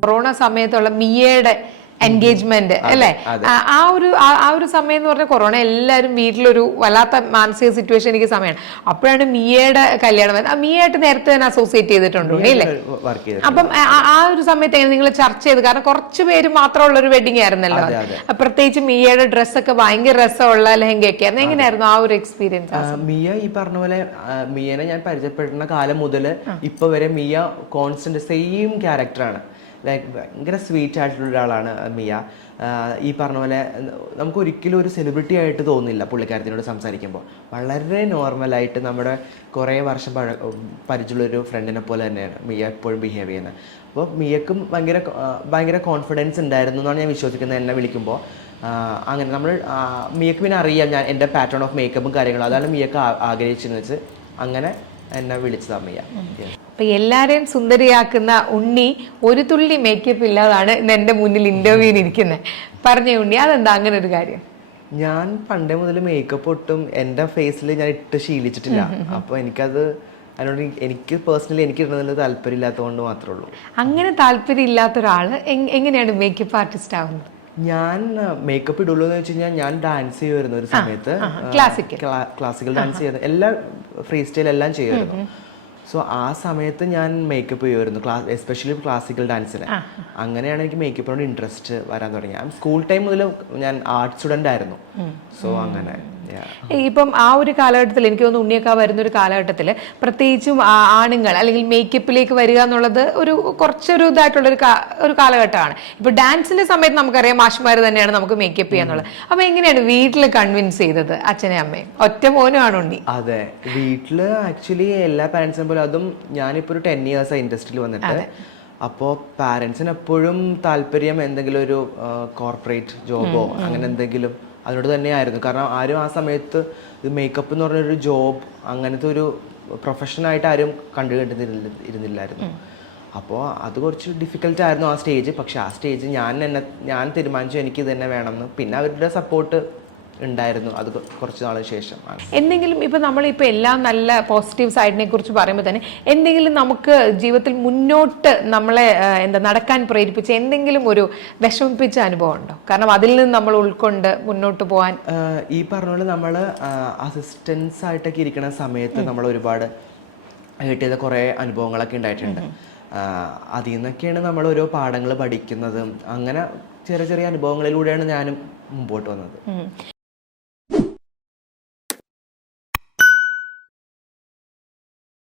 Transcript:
Corona സമയത്തുള്ള മിയയുടെ engagement അല്ലെ? ആ ഒരു ആ ഒരു സമയം എന്ന് പറഞ്ഞാൽ കൊറോണ എല്ലാവരും വീട്ടിലൊരു വല്ലാത്ത മാനസിക സിറ്റുവേഷൻ എനിക്ക് സമയമാണ് അപ്പോഴാണ് മിയയുടെ കല്യാണം വരുന്നത്. ആ മിയയായിട്ട് നേരത്തെ തന്നെ അസോസിയേറ്റ് ചെയ്തിട്ടുണ്ട് അല്ലേ? അപ്പം ആ- ഒരു സമയത്ത് നിങ്ങൾ ചർച്ച ചെയ്ത്? കാരണം കുറച്ച് പേര് മാത്രമുള്ള ഒരു വെഡിങ് ആയിരുന്നല്ലോ. പ്രത്യേകിച്ച് മിയയുടെ ഡ്രസ്സൊക്കെ ഭയങ്കര രസമുള്ള ലെഹങ്കയൊക്കെ ആയിരുന്നു. എങ്ങനെയായിരുന്നു ആ ഒരു എക്സ്പീരിയൻസ് മിയ ഈ പറഞ്ഞ പോലെ മിയനെ ഞാൻ പരിചയപ്പെടുന്ന കാലം മുതൽ ഇപ്പൊ വരെ മിയ കോൺസ്റ്റന്റ് സെയിം ക്യാരക്ടറാണ് ലൈക്ക് ഭയങ്കര സ്വീറ്റ് ആയിട്ടുള്ള ഒരാളാണ് മിയ. ഈ പറഞ്ഞ പോലെ നമുക്ക് ഒരിക്കലും ഒരു സെലിബ്രിറ്റി ആയിട്ട് തോന്നില്ല പുള്ളിക്കാരത്തിനോട് സംസാരിക്കുമ്പോൾ. വളരെ നോർമലായിട്ട് നമ്മുടെ കുറേ വർഷം പഴ പരിചയമുള്ളൊരു ഫ്രണ്ടിനെ പോലെ തന്നെയാണ് മിയ എപ്പോഴും ബിഹേവ് ചെയ്യുന്നത്. അപ്പോൾ മിയക്കും ഭയങ്കര ഭയങ്കര കോൺഫിഡൻസ് ഉണ്ടായിരുന്നു എന്നാണ് ഞാൻ വിശ്വസിക്കുന്നത് എന്നെ വിളിക്കുമ്പോൾ. അങ്ങനെ നമ്മൾ മിയക്ക് പിന്നെ അറിയാം ഞാൻ എന്റെ പാറ്റേൺ ഓഫ് മേക്കപ്പും കാര്യങ്ങളും. അതാണ് മിയക്ക് ആഗ്രഹിച്ചെന്ന് വെച്ച് അങ്ങനെ എന്നെ വിളിച്ചത് മിയ Yes. അപ്പൊ എല്ലാരെയും സുന്ദരിയാക്കുന്ന ഉണ്ണി ഒരു തുള്ളി മേക്കപ്പ് ഇല്ലാതാണ് ഇന്ന് എന്റെ മുന്നിൽ ഇന്റർവ്യൂവിന് ഇരിക്കുന്നത് പറഞ്ഞ ഉണ്ണി അതെന്താ അങ്ങനെ ഒരു കാര്യം? ഞാൻ പണ്ടേ മുതൽ മേക്കപ്പ് ഒട്ടും എന്റെ ഫേസിൽ ഞാൻ ഇട്ട് ശീലിച്ചിട്ടില്ല. അപ്പോൾ എനിക്കത് അതിനോട് എനിക്ക് എനിക്ക് പേഴ്സണലി എനിക്ക് ഇടുന്നതിൽ താല്പര്യമില്ലാത്തതുകൊണ്ട് മാത്രമേ ഉള്ളൂ. അങ്ങനെ താല്പര്യം ഇല്ലാത്ത ഒരാൾ എങ്ങനെയാണ് മേക്കപ്പ് ആർട്ടിസ്റ്റ് ആവുന്നത്? ഞാൻ മേക്കപ്പ് ഇടുള്ളൂ എന്ന് വെച്ച് കഴിഞ്ഞാൽ ഞാൻ ഡാൻസ് ചെയ്യുമായിരുന്നു ഒരു സമയത്ത്. ക്ലാസിക്കൽ ഡാൻസ് ചെയ്യുന്നത് എല്ലാ ഫ്രീ സ്റ്റൈൽ എല്ലാം ചെയ്യുമായിരുന്നു സോ ആ സമയത്ത് ഞാൻ മേക്കപ്പ് ചെയ്യുമായിരുന്നു ക്ലാസ് എസ്പെഷ്യലി ക്ലാസിക്കൽ ഡാൻസിന് അങ്ങനെയാണ് എനിക്ക് മേക്കപ്പിനോട് ഇൻട്രസ്റ്റ് വരാൻ തുടങ്ങി സ്കൂൾ ടൈം മുതൽ ഞാൻ ആർട്സ് സ്റ്റുഡന്റ് ആയിരുന്നു. സോ അങ്ങനെ. ഇപ്പം ആ ഒരു കാലഘട്ടത്തിൽ എനിക്ക് തോന്നുന്നു ഉണ്ണിയൊക്കെ വരുന്ന ഒരു കാലഘട്ടത്തിൽ പ്രത്യേകിച്ചും ആണുങ്ങൾ അല്ലെങ്കിൽ മേക്കപ്പിലേക്ക് വരിക എന്നുള്ളത് ഒരു കുറച്ചൊരു ഇതായിട്ടുള്ള ഒരു ഒരു കാലഘട്ടമാണ്. ഇപ്പൊ ഡാൻസിന്റെ സമയത്ത് നമുക്കറിയാം മാഷ്മാർ തന്നെയാണ് നമുക്ക് മേക്കപ്പ് ചെയ്യാന്നുള്ളത്. അപ്പൊ എങ്ങനെയാണ് വീട്ടിൽ കൺവിൻസ് ചെയ്തത് അച്ഛനെയും അമ്മയും? ഒറ്റ മോനുമാണ് ഉണ്ണി. അതെ. വീട്ടിൽ ആക്ച്വലി എല്ലാ പാരന്റ്സും പോലും അതും ഞാനിപ്പോ ഒരു ടെൻ ഇയേഴ്സ് ഇൻഡസ്ട്രിയിൽ വന്നിട്ട്. അപ്പോൾ പാരന്റ്സിന് എപ്പോഴും താല്പര്യം എന്തെങ്കിലും ഒരു കോർപ്പറേറ്റ് ജോബോ അങ്ങനെ എന്തെങ്കിലും അതിനോട് തന്നെയായിരുന്നു. കാരണം ആരും ആ സമയത്ത് ഇത് മേക്കപ്പ് എന്ന് പറഞ്ഞൊരു ജോബ് അങ്ങനത്തെ ഒരു പ്രൊഫഷനായിട്ട് ആരും കണ്ടു കണ്ടിരുന്നില്ല ഇരുന്നില്ലായിരുന്നു അപ്പോൾ അത് കുറച്ച് ഡിഫിക്കൽട്ട് ആയിരുന്നു ആ സ്റ്റേജ് പക്ഷേ ആ സ്റ്റേജ് ഞാൻ എന്നെ ഞാൻ തീരുമാനിച്ചു എനിക്ക് ഇത് തന്നെ വേണമെന്ന്. പിന്നെ അവരുടെ സപ്പോർട്ട് ഉണ്ടായിരുന്നു. അത് കുറച്ച് നാളിന് ശേഷം. എന്തെങ്കിലും ഇപ്പൊ നമ്മളിപ്പോൾ എല്ലാം നല്ല പോസിറ്റീവ് സൈഡിനെ കുറിച്ച് പറയുമ്പോൾ തന്നെ എന്തെങ്കിലും നമുക്ക് ജീവിതത്തിൽ മുന്നോട്ട് നമ്മളെ എന്താ നടക്കാൻ പ്രേരിപ്പിച്ച എന്തെങ്കിലും ഒരു വിഷമിപ്പിച്ച അനുഭവം ഉണ്ടോ? കാരണം അതിൽ നിന്ന് നമ്മൾ ഉൾക്കൊണ്ട് മുന്നോട്ട് പോകാൻ ഈ പറഞ്ഞ പോലെ നമ്മൾ അസിസ്റ്റൻസ് ആയിട്ടൊക്കെ ഇരിക്കുന്ന സമയത്ത് നമ്മൾ ഒരുപാട് ഹേർട്ട് ചെയ്ത കുറേ അനുഭവങ്ങളൊക്കെ ഉണ്ടായിട്ടുണ്ട്. അതിൽ നിന്നൊക്കെയാണ് നമ്മൾ ഓരോ പാഠങ്ങൾ പഠിക്കുന്നതും. അങ്ങനെ ചെറിയ ചെറിയ അനുഭവങ്ങളിലൂടെയാണ് ഞാനും മുമ്പോട്ട് വന്നത്.